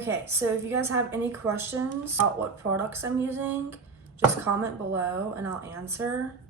Okay, so if you guys have any questions about what products I'm using, just comment below and I'll answer.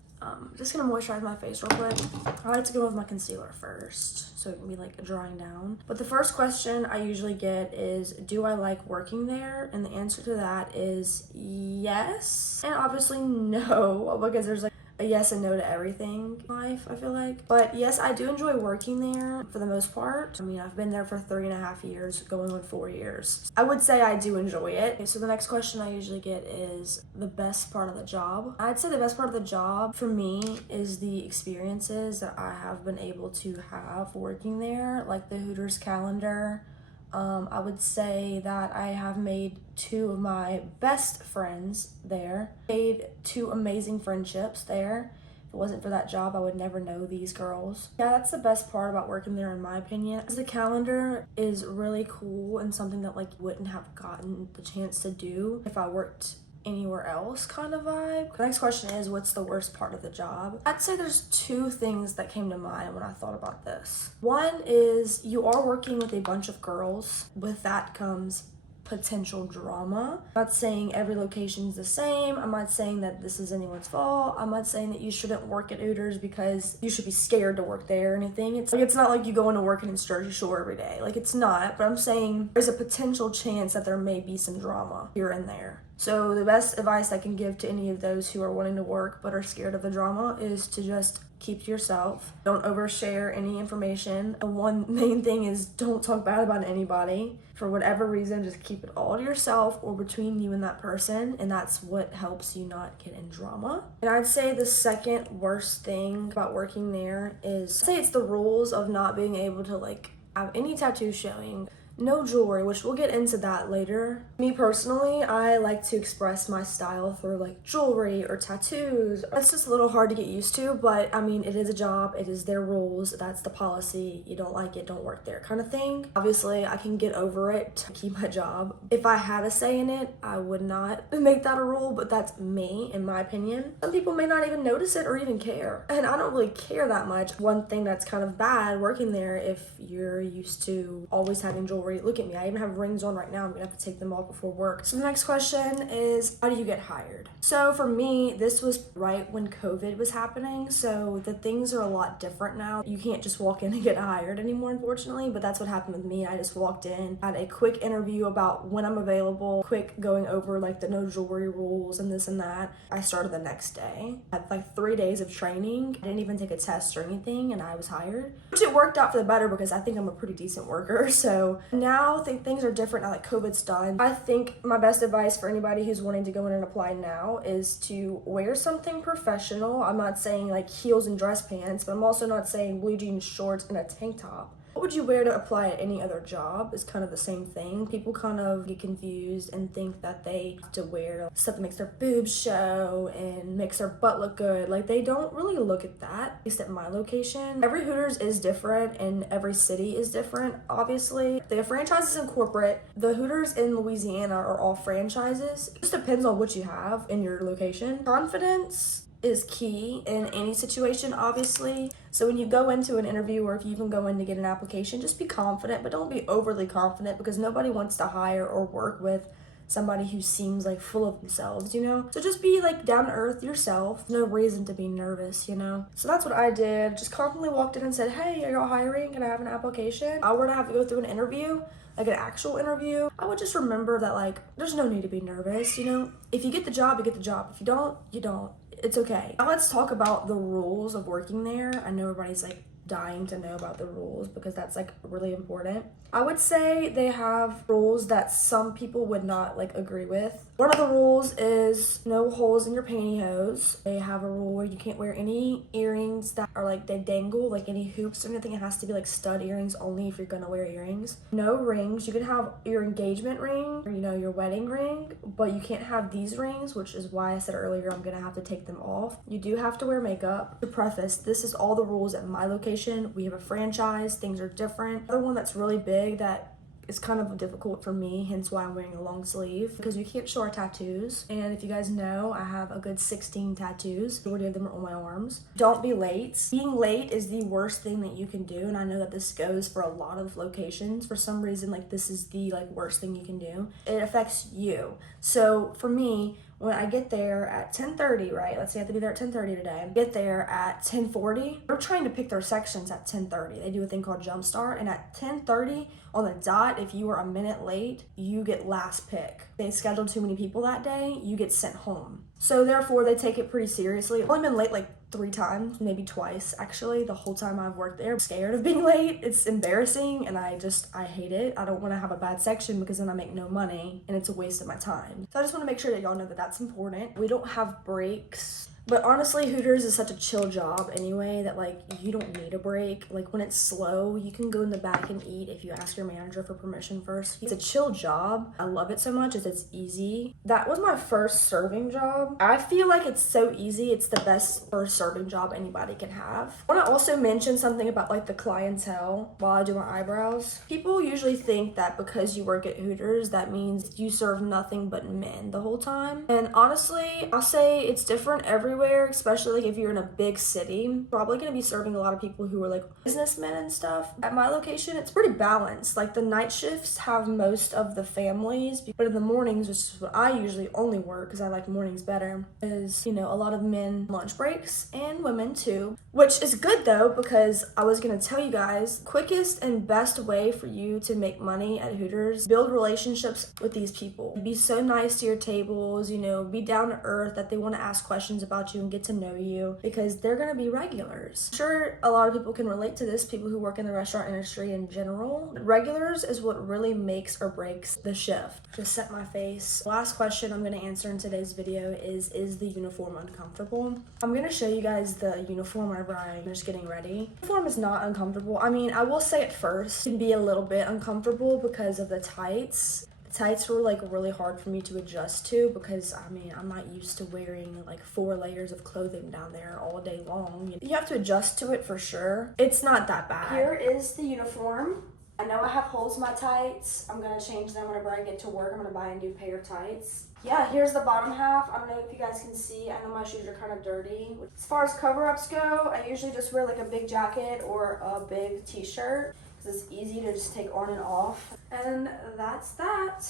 Just gonna moisturize my face real quick. I like to go with my concealer first so it can be like drying down. But the first question I usually get is, do I like working there? And the answer to that is yes. And obviously no, because there's like a yes and no to everything in life, I feel like. But yes, I do enjoy working there for the most part. I mean, I've been there for 3.5 years, going on 4 years. I would say I do enjoy it. Okay, so the next question I usually get is the best part of the job. I'd say the best part of the job for me is the experiences that I have been able to have working there, like the Hooters calendar. I would say that I have made 2 of my best friends there. Made 2 amazing friendships there. If it wasn't for that job, I would never know these girls. Yeah, that's the best part about working there in my opinion. The calendar is really cool and something that like wouldn't have gotten the chance to do if I worked anywhere else kind of vibe. The next question is, what's the worst part of the job? I'd say there's 2 things that came to mind when I thought about this. One is you are working with a bunch of girls. With that comes potential drama. I'm not saying every location's the same. I'm not saying that this is anyone's fault. I'm not saying that you shouldn't work at Hooters because you should be scared to work there or anything. It's not like you go into work in Jersey Shore every day. Like, it's not. But I'm saying there's a potential chance that there may be some drama here and there. So the best advice I can give to any of those who are wanting to work but are scared of the drama is to just keep to yourself. Don't overshare any information. The one main thing is don't talk bad about anybody. For whatever reason, just keep it all to yourself or between you and that person, and that's what helps you not get in drama. And I'd say the second worst thing about working there is, I'd say it's the rules of not being able to like have any tattoos showing. No jewelry, which we'll get into that later. Me personally, I like to express my style through like jewelry or tattoos. It's just a little hard to get used to, but I mean, it is a job, it is their rules, that's the policy. You don't like it, don't work there kind of thing. Obviously, I can get over it to keep my job. If I had a say in it, I would not make that a rule, but that's me, in my opinion. Some people may not even notice it or even care, and I don't really care that much. One thing that's kind of bad working there, if you're used to always having jewelry. Look at me, I even have rings on right now. I'm gonna have to take them off before work. So the next question is, how do you get hired? So for me, this was right when COVID was happening, so the things are a lot different now. You can't just walk in and get hired anymore, unfortunately, but that's what happened with me. I just walked in, had a quick interview about when I'm available, quick going over like the no jewelry rules and this and that. I started the next day. I had like 3 days of training. I didn't even take a test or anything, and I was hired, which it worked out for the better because I think I'm a pretty decent worker. So now I think things are different now that COVID's done. I think my best advice for anybody who's wanting to go in and apply now is to wear something professional. I'm not saying like heels and dress pants, but I'm also not saying blue jeans, shorts, and a tank top. What would you wear to apply at any other job is kind of the same thing. People kind of get confused and think that they have to wear stuff that makes their boobs show and makes their butt look good. Like, they don't really look at that, at least at my location. Every Hooters is different and every city is different, obviously. They have franchises and corporate. The Hooters in Louisiana are all franchises. It just depends on what you have in your location. Confidence is key in any situation, obviously. So when you go into an interview or if you even go in to get an application, just be confident, but don't be overly confident because nobody wants to hire or work with somebody who seems like full of themselves, you know? So just be like down to earth yourself. No reason to be nervous, you know? So that's what I did. Just confidently walked in and said, hey, are y'all hiring? Can I have an application? If I were to have to go through an interview, like an actual interview, I would just remember that like, there's no need to be nervous, you know? If you get the job, you get the job. If you don't, you don't. It's okay. Now let's talk about the rules of working there. I know everybody's like dying to know about the rules because that's like really important. I would say they have rules that some people would not like agree with. One of the rules is no holes in your pantyhose. They have a rule where you can't wear any earrings that are like they dangle, like any hoops or anything. It has to be like stud earrings only if you're gonna wear earrings. No rings. You can have your engagement ring or, you know, your wedding ring, but you can't have these rings, which is why I said earlier I'm gonna have to take them off. You do have to wear makeup. To preface, this is all the rules at my location. We have a franchise. Things are different. Another one that's really big that is kind of difficult for me, hence why I'm wearing a long sleeve, because you can't show our tattoos. And if you guys know, I have a good 16 tattoos. The majority of them are on my arms. Don't be late. Being late is the worst thing that you can do, and I know that this goes for a lot of locations. For some reason, like, this is the worst thing you can do. It affects you. So for me, when I get there at 10:30, right? Let's say I have to be there at 10:30 today. Get there at 10:40. They're trying to pick their sections at 10:30. They do a thing called Jumpstart, and at 10:30 on the dot, if you are a minute late, you get last pick. They scheduled too many people that day, you get sent home. So therefore, they take it pretty seriously. I've only been late 3 times, maybe twice actually, the whole time I've worked there. I'm scared of being late. It's embarrassing, and I hate it. I don't want to have a bad section because then I make no money and it's a waste of my time. So I just want to make sure that y'all know that that's important. We don't have breaks. But honestly, Hooters is such a chill job anyway that you don't need a break. When it's slow, you can go in the back and eat if you ask your manager for permission first. It's a chill job. I love it so much as it's easy. That was my first serving job. I feel like it's so easy. It's the best first serving job anybody can have. I want to also mention something about the clientele while I do my eyebrows. People usually think that because you work at Hooters, that means you serve nothing but men the whole time. And honestly, I'll say it's different everywhere, especially if you're in a big city. Probably going to be serving a lot of people who are businessmen and stuff. At my location, it's pretty balanced. The night shifts have most of the families, but in the mornings, which is what I usually only work because I like mornings better, is, a lot of men lunch breaks and women too, which is good though, because I was going to tell you guys, quickest and best way for you to make money at Hooters, build relationships with these people. Be so nice to your tables, be down to earth, that they want to ask questions about you and get to know you, because they're going to be regulars. I'm sure a lot of people can relate to this, people who work in the restaurant industry in general. Regulars is what really makes or breaks the shift. Just set my face. Last question I'm going to answer in today's video is the uniform uncomfortable? I'm going to show you guys the uniform whenever I'm just getting ready. The uniform is not uncomfortable. I mean, I will say at first it can be a little bit uncomfortable because of the tights. Tights were really hard for me to adjust to because I'm not used to wearing 4 layers of clothing down there all day long. You have to adjust to it for sure. It's not that bad. Here is the uniform. I know I have holes in my tights. I'm gonna change them whenever I get to work. I'm gonna buy a new pair of tights. Yeah, here's the bottom half. I don't know if you guys can see. I know my shoes are kind of dirty. As far as cover-ups go, I usually just wear a big jacket or a big t-shirt, because it's easy to just take on and off. And that's that.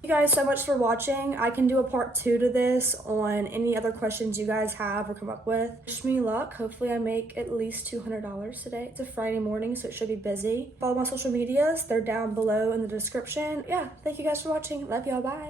Thank you guys so much for watching. I can do a part 2 to this on any other questions you guys have or come up with. Wish me luck. Hopefully I make at least $200 today. It's a Friday morning, so it should be busy. Follow my social medias. They're down below in the description. Yeah, thank you guys for watching. Love y'all. Bye.